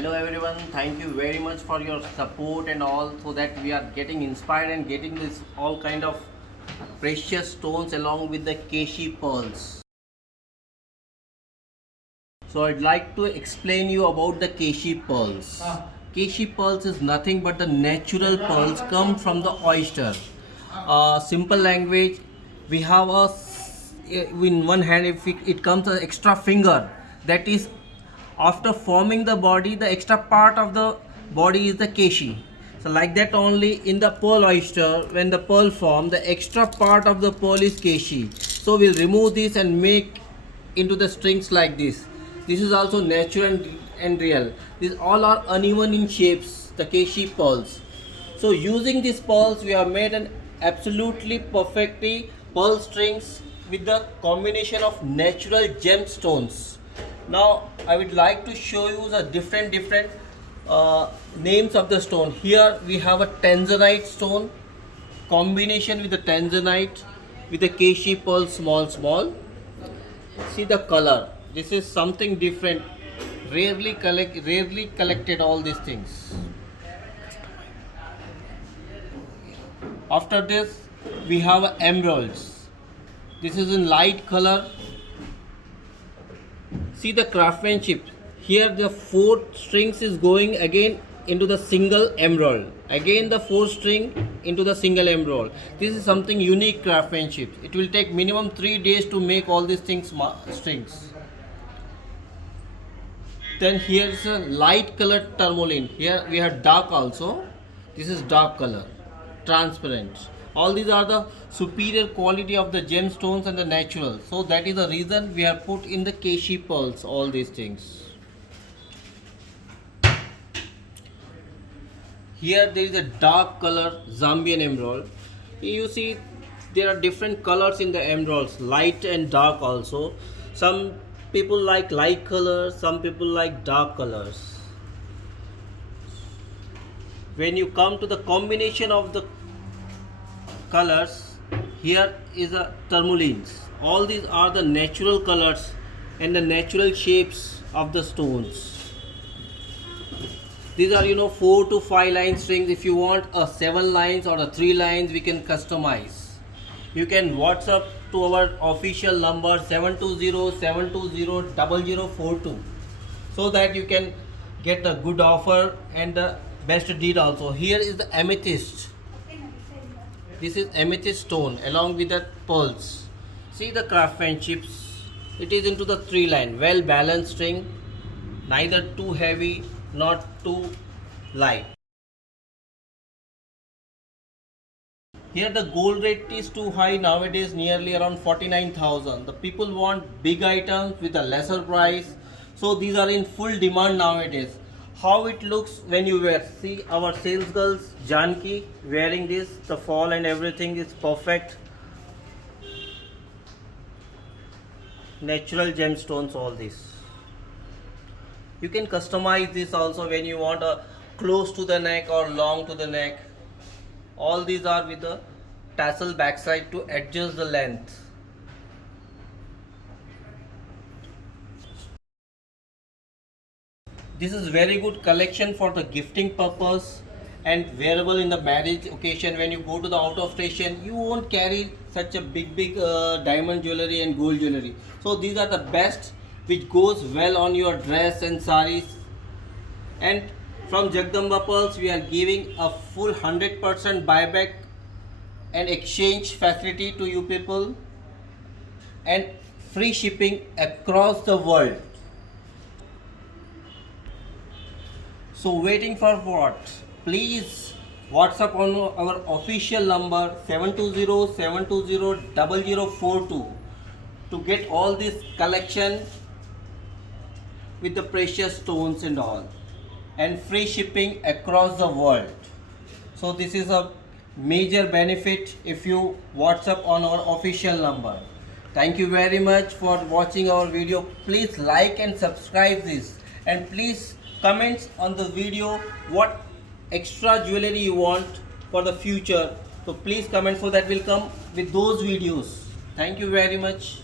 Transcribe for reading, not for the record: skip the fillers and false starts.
Hello everyone, thank you very much for your support and all, so that we are getting inspired and getting this all kind of precious stones along with the Keshi pearls. So I'd like to explain you about the Keshi pearls. Keshi pearls is nothing but the natural pearls come from the oyster. Simple language, we have in one hand, if it comes an extra finger, that is, after forming the body, the extra part of the body is the Keshi. So like that only in the pearl oyster, when the pearl form, the extra part of the pearl is Keshi. So we'll remove this and make into the strings like this. This is also natural and real. These all are uneven in shapes, the Keshi pearls. So using these pearls, we have made an absolutely perfectly pearl strings with the combination of natural gemstones. Now I would like to show you the different names of the stone. Here we have a tanzanite stone, combination with the tanzanite with the Keshi pearl small. See the color. This is something different. Rarely collected all these things. After this, we have emeralds. This is in light color. See the craftsmanship. Here the 4 strings is going again into the single emerald. Again the 4 string into the single emerald. This is something unique craftsmanship. It will take minimum 3 days to make all these things strings. Then here is a light colored tourmaline. Here we have dark also. This is dark color, transparent. All these are the superior quality of the gemstones and the natural. So that is the reason we have put in the Keshi pearls all these things. Here there is a dark color Zambian emerald. You see there are different colors in the emeralds, light and dark also. Some people like light colors, some people like dark colors. When you come to the combination of the colors, here is a tourmalines. All these are the natural colors and the natural shapes of the stones. These are 4 to 5 line strings. If you want a 7 lines or a 3 lines, we can customize. You can WhatsApp to our official number 720-720-0042, so that you can get a good offer and the best deal also. Here is the amethyst. This is amethyst stone along with the pearls. See the craftsmanships. It is into the 3 line, well balanced string, neither too heavy, not too light. Here the gold rate is too high nowadays, nearly around 49,000. The people want big items with a lesser price. So these are in full demand nowadays. How it looks when you wear. See our sales girls Janki wearing this, the fall and everything is perfect. Natural gemstones, all this. You can customize this also when you want a close to the neck or long to the neck. All these are with the tassel backside to adjust the length. This is very good collection for the gifting purpose and wearable in the marriage occasion. When you go to the out of station, you won't carry such a big diamond jewelry and gold jewelry. So these are the best which goes well on your dress and saris. And from Jagdamba Pearls, we are giving a full 100% buyback and exchange facility to you people, and free shipping across the world. So waiting for what? Please WhatsApp on our official number 720-720-0042 to get all this collection with the precious stones and all, and free shipping across the world. So this is a major benefit if you WhatsApp on our official number. Thank you very much for watching our video. Please like and subscribe this, and please comment on the video what extra jewelry you want for the future. So please comment, so that will come with those videos. Thank you very much.